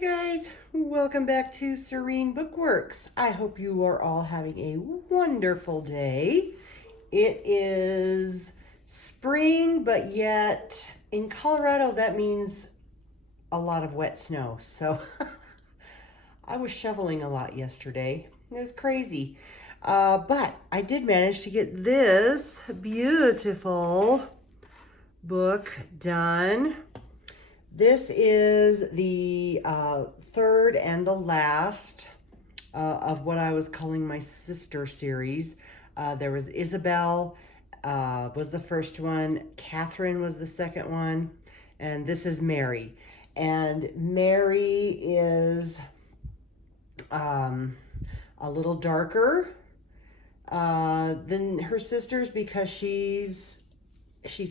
Hey guys, welcome back to Serene Bookworks. I hope you are all having a wonderful day. It is spring, but yet in Colorado that means a lot of wet snow. So I was shoveling a lot yesterday. It was crazy. But I did manage to get this beautiful book done. This is the third and the last of what I was calling my sister series. There was Isabel was the first one, Catherine was the second one, and this is Mary. And Mary is a little darker than her sisters because she's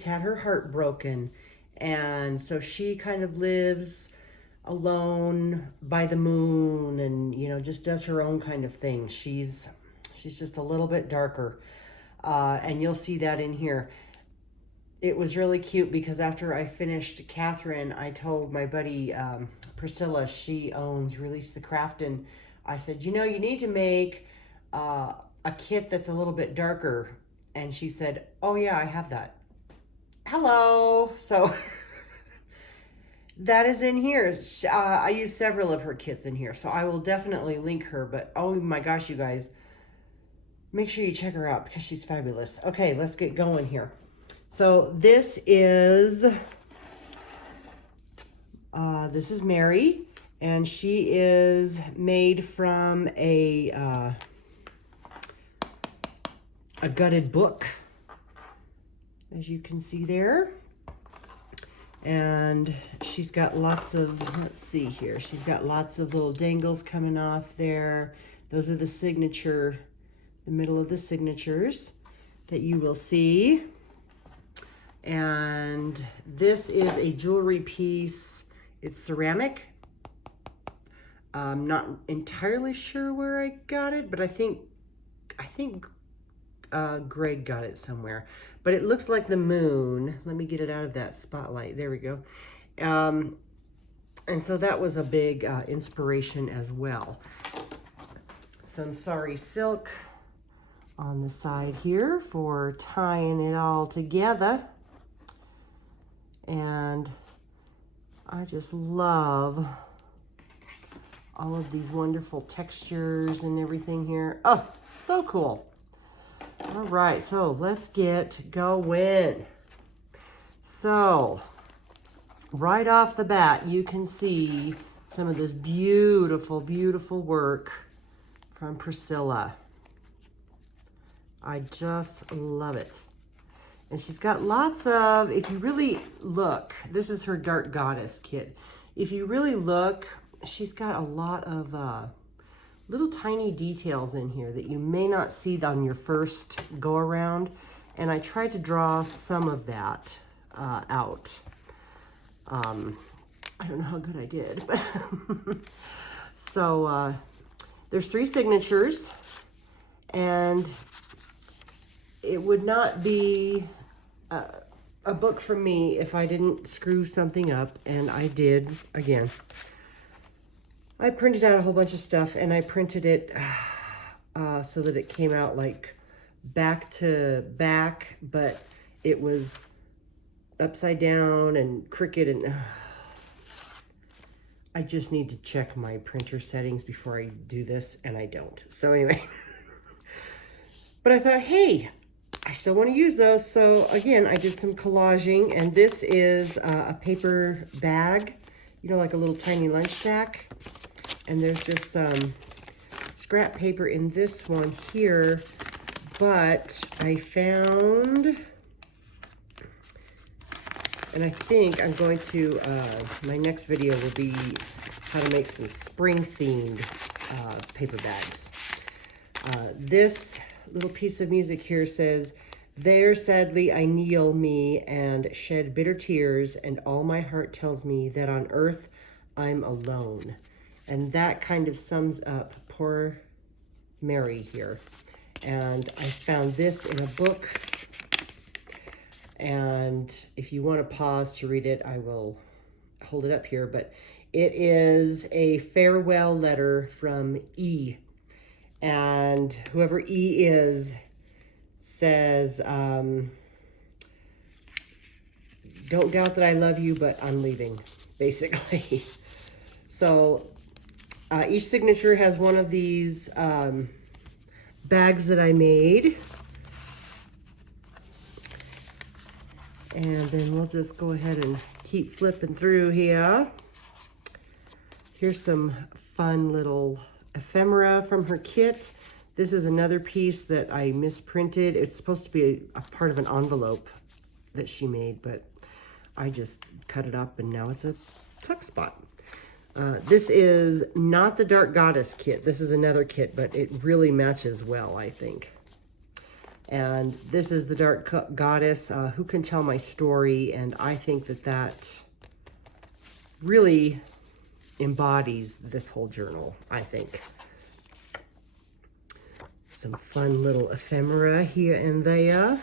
had her heart broken. And so she kind of lives alone by the moon and, you know, just does her own kind of thing. She's just a little bit darker. And you'll see that in here. It was really cute because after I finished Catherine, I told my buddy Priscilla, she owns ReleaseTheCraftin. I said, you know, you need to make a kit that's a little bit darker. And she said, oh yeah, I have that. Hello. So that is in here. I use several of her kits in here, so I will definitely link her. But oh my gosh, you guys, make sure you check her out because she's fabulous. Okay, let's get going here. So this is Mary, and she is made from a gutted book, as you can see there. And she's got lots of, let's see here, she's got lots of little dangles coming off there. Those are the signature, the middle of the signatures that you will see. And this is a jewelry piece. It's ceramic. I'm not entirely sure where I got it, but I think Greg got it somewhere, but it looks like the moon. Let me get it out of that spotlight. There we go. And so that was a big inspiration as well. Some sari silk on the side here for tying it all together. And I just love all of these wonderful textures and everything here. Oh, so cool. All right, so let's get going. So right off the bat, you can see some of this beautiful, beautiful work from Priscilla. I just love it. And she's got lots of, if you really look, this is her Dark Goddess kit. If you really look, she's got a lot of little tiny details in here that you may not see on your first go around. And I tried to draw some of that out. I don't know how good I did, but so there's 3 signatures, and it would not be a book from me if I didn't screw something up, and I did again. I printed out a whole bunch of stuff, and I printed it so that it came out like back to back, but it was upside down and crooked, and I just need to check my printer settings before I do this, and I don't. So anyway, but I thought, hey, I still want to use those. So again, I did some collaging, and this is a paper bag, you know, like a little tiny lunch sack. And there's just some scrap paper in this one here, but I found, and I think I'm going to, my next video will be how to make some spring themed paper bags. This little piece of music here says, "There sadly I kneel me and shed bitter tears, and all my heart tells me that on earth I'm alone." And that kind of sums up poor Mary here. And I found this in a book. And if you want to pause to read it, I will hold it up here. But It is a farewell letter from E. And whoever E is says, don't doubt that I love you, but I'm leaving, basically. So each signature has one of these bags that I made. And then we'll just go ahead and keep flipping through here. Here's some fun little ephemera from her kit. This is another piece that I misprinted. It's supposed to be a part of an envelope that she made, but I just cut it up and now it's a tuck spot. This is not the Dark Goddess kit. This is another kit, but it really matches well, I think. And this is the Dark Goddess, Who Can Tell My Story? And I think that that really embodies this whole journal, I think. Some fun little ephemera here and there.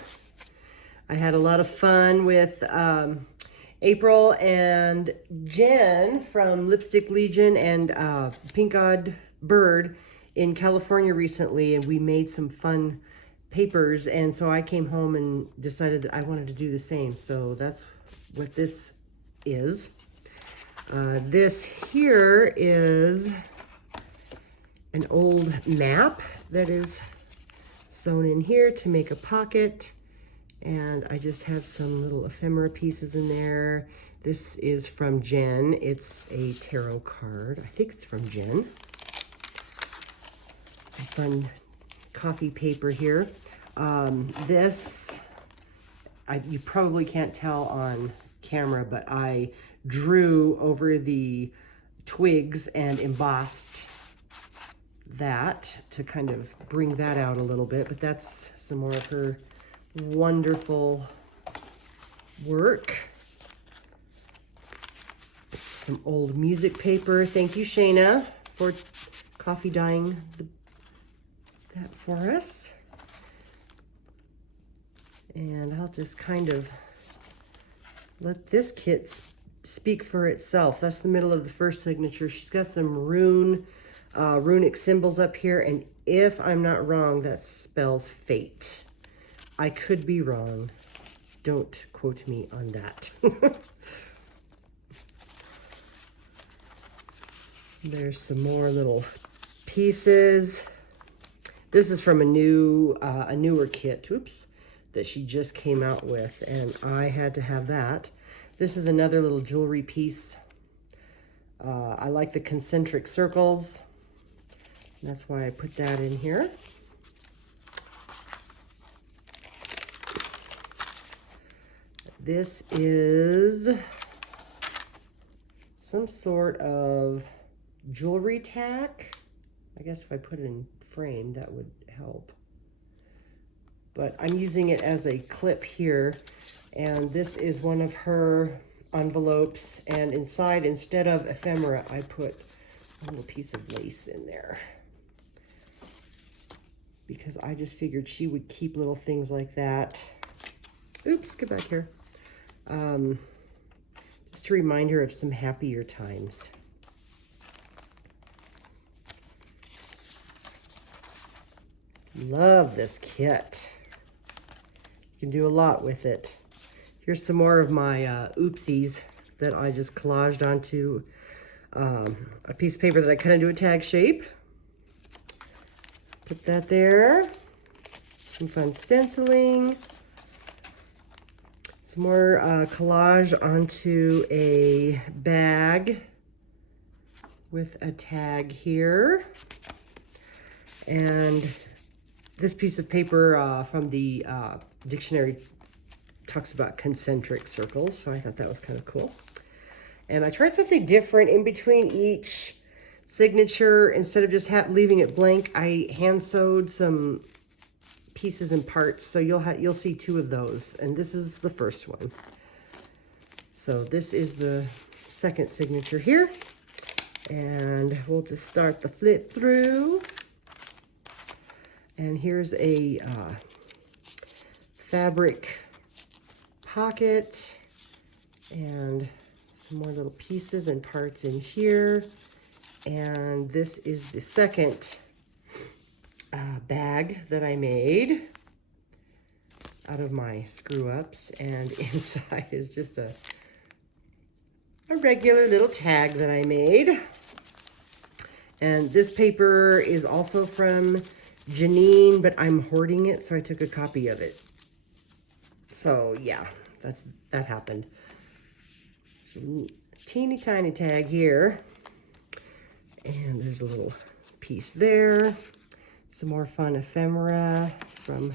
I had a lot of fun with April and Jen from Lipstick Legion and Pink Odd Bird in California recently, and we made some fun papers, and so I came home and decided that I wanted to do the same. So that's what this is. This here is an old map that is sewn in here to make a pocket. And I just have some little ephemera pieces in there. This is from Jen. It's a tarot card. I think it's from Jen. A fun coffee paper here. This, you probably can't tell on camera, but I drew over the twigs and embossed that to kind of bring that out a little bit, but that's some more of her wonderful work. Some old music paper. Thank you, Shayna, for coffee dyeing that for us. And I'll just kind of let this kit speak for itself. That's the middle of the first signature. She's got some runic symbols up here, and if I'm not wrong, that spells fate. I could be wrong. Don't quote me on that. There's some more little pieces. This is from a newer kit, oops, that she just came out with, and I had to have that. This is another little jewelry piece. I like the concentric circles. That's why I put that in here. This is some sort of jewelry tack. I guess if I put it in frame, that would help. But I'm using it as a clip here. And this is one of her envelopes. And inside, instead of ephemera, I put a little piece of lace in there, because I just figured she would keep little things like that. Oops, get back here. Just to remind her of some happier times. Love this kit. You can do a lot with it. Here's some more of my oopsies that I just collaged onto a piece of paper that I cut into a tag shape. Put that there. Some fun stenciling. Some more collage onto a bag with a tag here. And this piece of paper from the dictionary talks about concentric circles, so I thought that was kind of cool. And I tried something different in between each signature. Instead of just leaving it blank, I hand sewed some pieces and parts, so you'll see two of those, and this is the first one. So this is the second signature here, and we'll just start the flip through. And here's a fabric pocket and Some more little pieces and parts in here. And this is the second bag that I made out of my screw-ups. And inside is just a regular little tag that I made. And this paper is also from Janine, but I'm hoarding it, so I took a copy of it. So yeah, that happened. So, teeny tiny tag here. And there's a little piece there. Some more fun ephemera from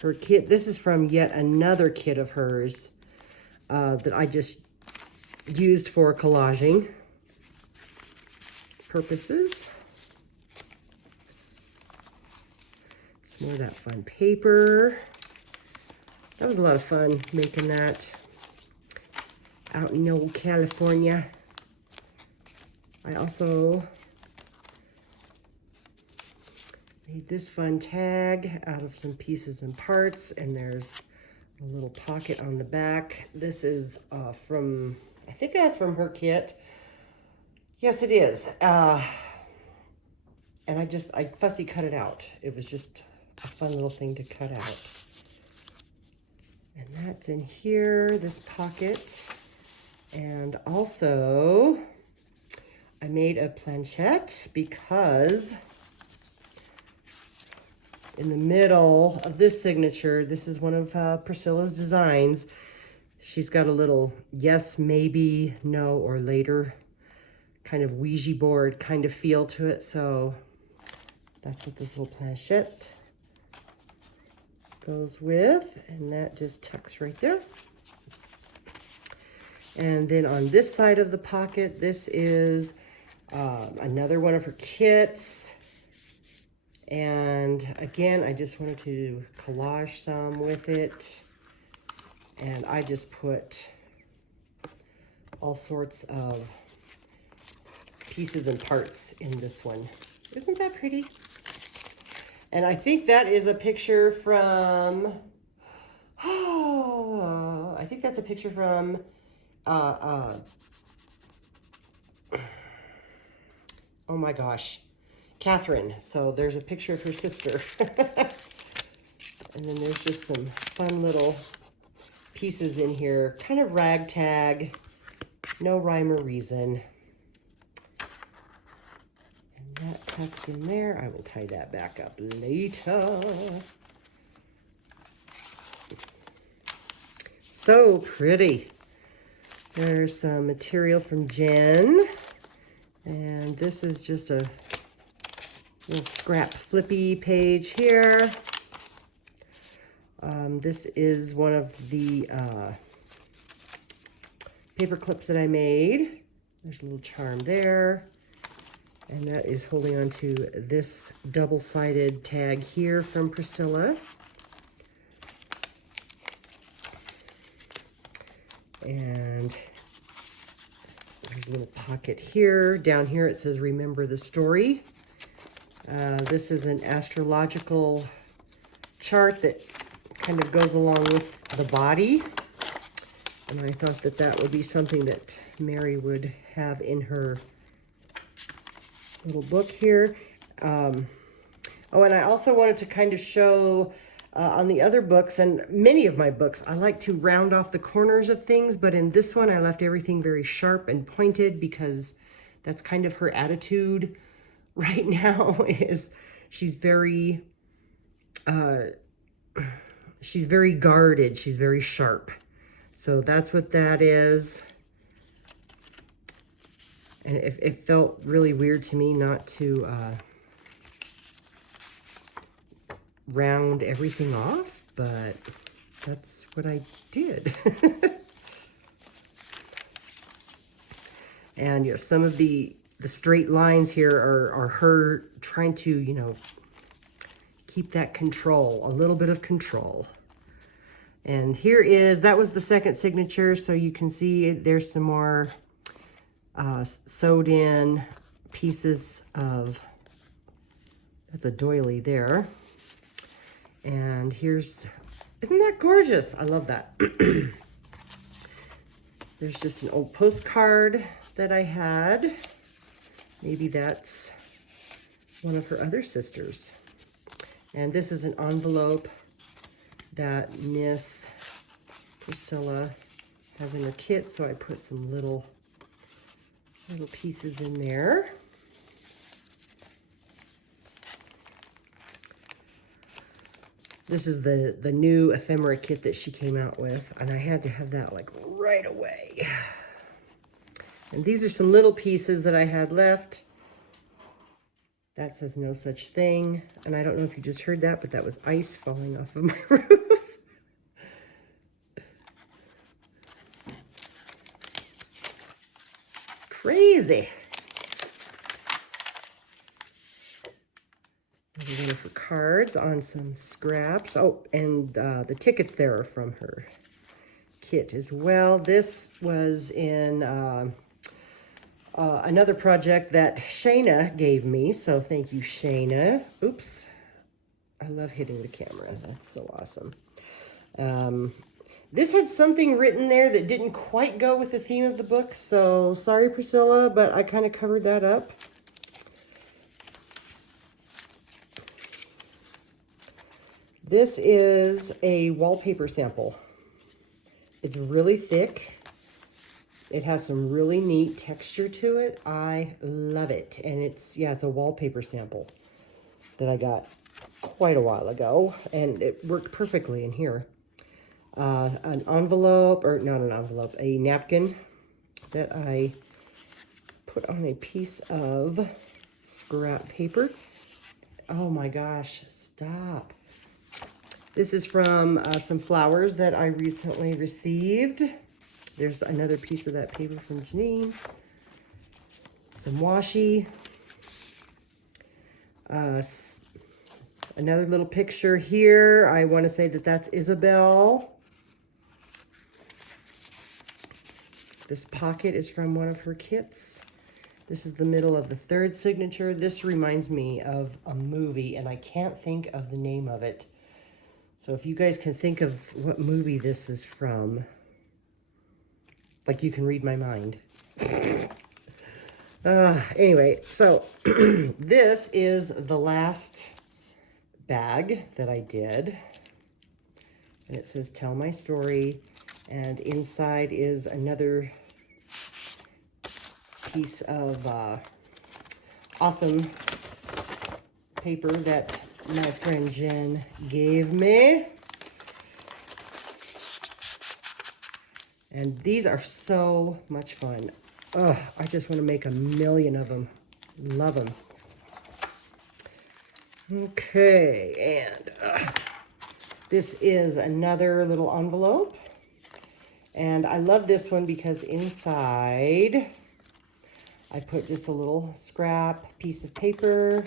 her kit. This is from yet another kit of hers that I just used for collaging purposes. Some more of that fun paper. That was a lot of fun making that out in old California. I also made this fun tag out of some pieces and parts, and there's a little pocket on the back. This is from, I think that's from her kit. Yes, it is. And I fussy cut it out. It was just a fun little thing to cut out. And that's in here, this pocket. And also, I made a planchette because in the middle of this signature, this is one of Priscilla's designs. She's got a little yes, maybe, no, or later kind of Ouija board kind of feel to it. So that's what this little planchette goes with. And that just tucks right there. And then on this side of the pocket, this is another one of her kits. And again, I just wanted to collage some with it. And I just put all sorts of pieces and parts in this one. Isn't that pretty? And I think that is a picture from, I think that's a picture from, oh my gosh, Catherine. So there's a picture of her sister. And then there's just some fun little pieces in here, kind of ragtag, no rhyme or reason. And that tucks in there. I will tie that back up later. So pretty. There's some material from Jen. And this is just a little scrap flippy page here. This is one of the paper clips that I made. There's a little charm there. And that is holding on to this double-sided tag here from Priscilla. And there's a little pocket here. Down here it says, remember the story. This is an astrological chart that kind of goes along with the body. And I thought that that would be something that Mary would have in her little book here. Oh, and I also wanted to kind of show on the other books, and many of my books, I like to round off the corners of things, but in this one I left everything very sharp and pointed because that's kind of her attitude right now. Is she's very guarded, she's very sharp. So that's what that is. And it felt really weird to me not to round everything off, but that's what I did. And you know, some of the straight lines here are her trying to, you know, keep that control, a little bit of control. And here is, that was the second signature, so you can see there's some more sewed in pieces of, that's a doily there. And here's, isn't that gorgeous? I love that. There's just an old postcard that I had. Maybe that's one of her other sisters. And this is an envelope that Miss Priscilla has in her kit, so I put some little pieces in there. This is the new ephemera kit that she came out with, and I had to have that like right away. And these are some little pieces that I had left. That says no such thing. And I don't know if you just heard that, but that was ice falling off of my roof. Crazy. One of her cards on some scraps. Oh, and the tickets there are from her kit as well. This was in another project that Shayna gave me, so thank you, Shayna. Oops, I love hitting the camera. That's so awesome. This had something written there that didn't quite go with the theme of the book, so sorry, Priscilla, but I kind of covered that up. This is a wallpaper sample. It's really thick. It has some really neat texture to it. I love it. And it's a wallpaper sample that I got quite a while ago. And it worked perfectly in here. An envelope, or not an envelope, a napkin that I put on a piece of scrap paper. Oh my gosh, stop. This is from some flowers that I recently received. There's another piece of that paper from Janine. Some washi. Another little picture here. I want to say that that's Isabel. This pocket is from one of her kits. This is the middle of the third signature. This reminds me of a movie, and I can't think of the name of it. So if you guys can think of what movie this is from, like you can read my mind. Anyway, so this is the last bag that I did. And it says, tell my story. And inside is another piece of awesome paper that my friend Jen gave me. And these are so much fun. Oh, I just want to make a million of them. Love them. Okay, and this is another little envelope. And I love this one because inside I put just a little scrap piece of paper.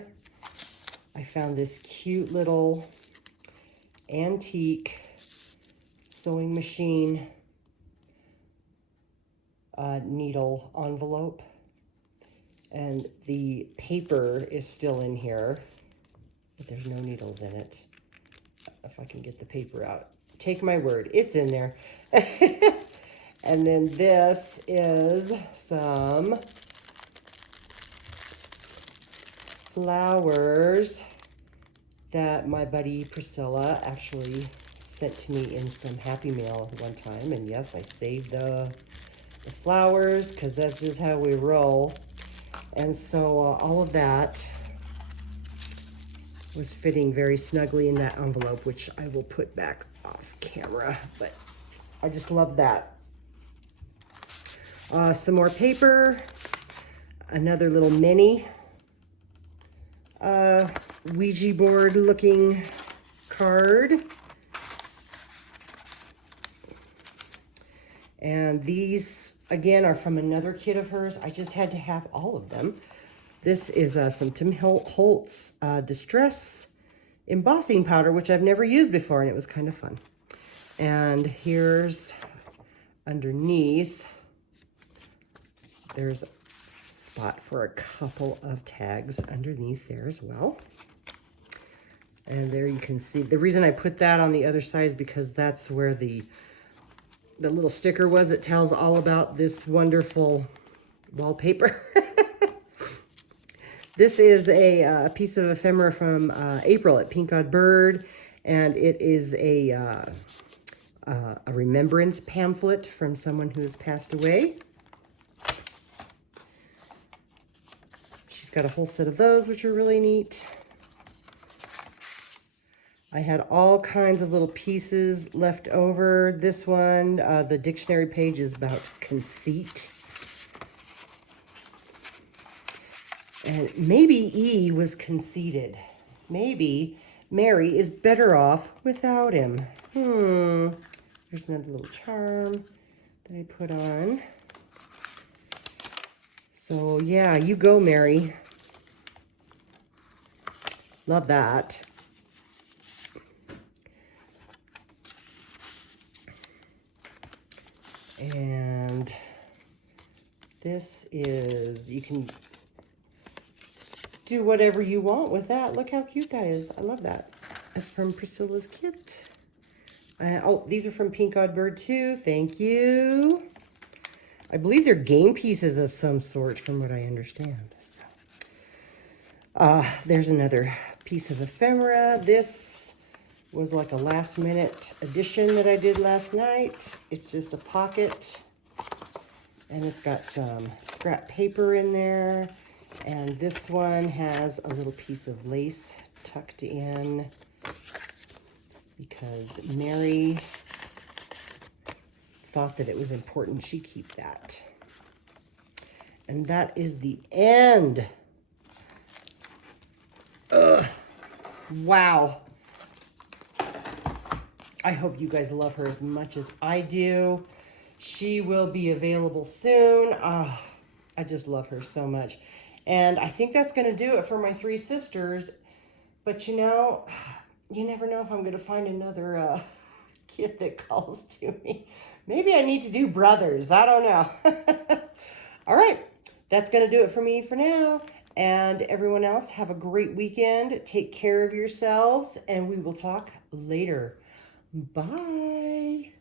I found this cute little antique sewing machine needle envelope, and the paper is still in here, but there's no needles in it. If I can get the paper out. Take my word, it's in there. And then this is some flowers that my buddy Priscilla actually sent to me in some Happy Mail one time. And yes, I saved the flowers because that's just how we roll. And so all of that was fitting very snugly in that envelope, which I will put back off camera, but I just love that. Some more paper, another little mini Ouija board looking card. And these, again, are from another kit of hers. I just had to have all of them. This is some Tim Holtz Distress embossing powder, which I've never used before, and it was kind of fun. And here's underneath, there's a spot for a couple of tags underneath there as well. And there you can see, the reason I put that on the other side is because that's where the the little sticker was. It tells all about this wonderful wallpaper. This is a piece of ephemera from April at Pink Odd Bird, and it is a remembrance pamphlet from someone who has passed away. She's got a whole set of those, which are really neat. I had all kinds of little pieces left over. This one, the dictionary page is about conceit. And maybe E was conceited. Maybe Mary is better off without him. There's another little charm that I put on. So yeah, you go, Mary. Love that. And this is, you can do whatever you want with that. Look how cute that is. I love that. That's from Priscilla's kit. Oh, these are from Pink Odd Bird too. Thank you. I believe they're game pieces of some sort from what I understand. So, there's another piece of ephemera. This was like a last minute addition that I did last night. It's just a pocket and it's got some scrap paper in there. And this one has a little piece of lace tucked in because Mary thought that it was important she keep that. And that is the end. Ugh. Wow. I hope you guys love her as much as I do. She will be available soon. Oh, I just love her so much. And I think that's going to do it for my three sisters. But you know, you never know if I'm going to find another kid that calls to me. Maybe I need to do brothers. I don't know. All right. That's going to do it for me for now. And everyone else, have a great weekend. Take care of yourselves. And we will talk later. Bye.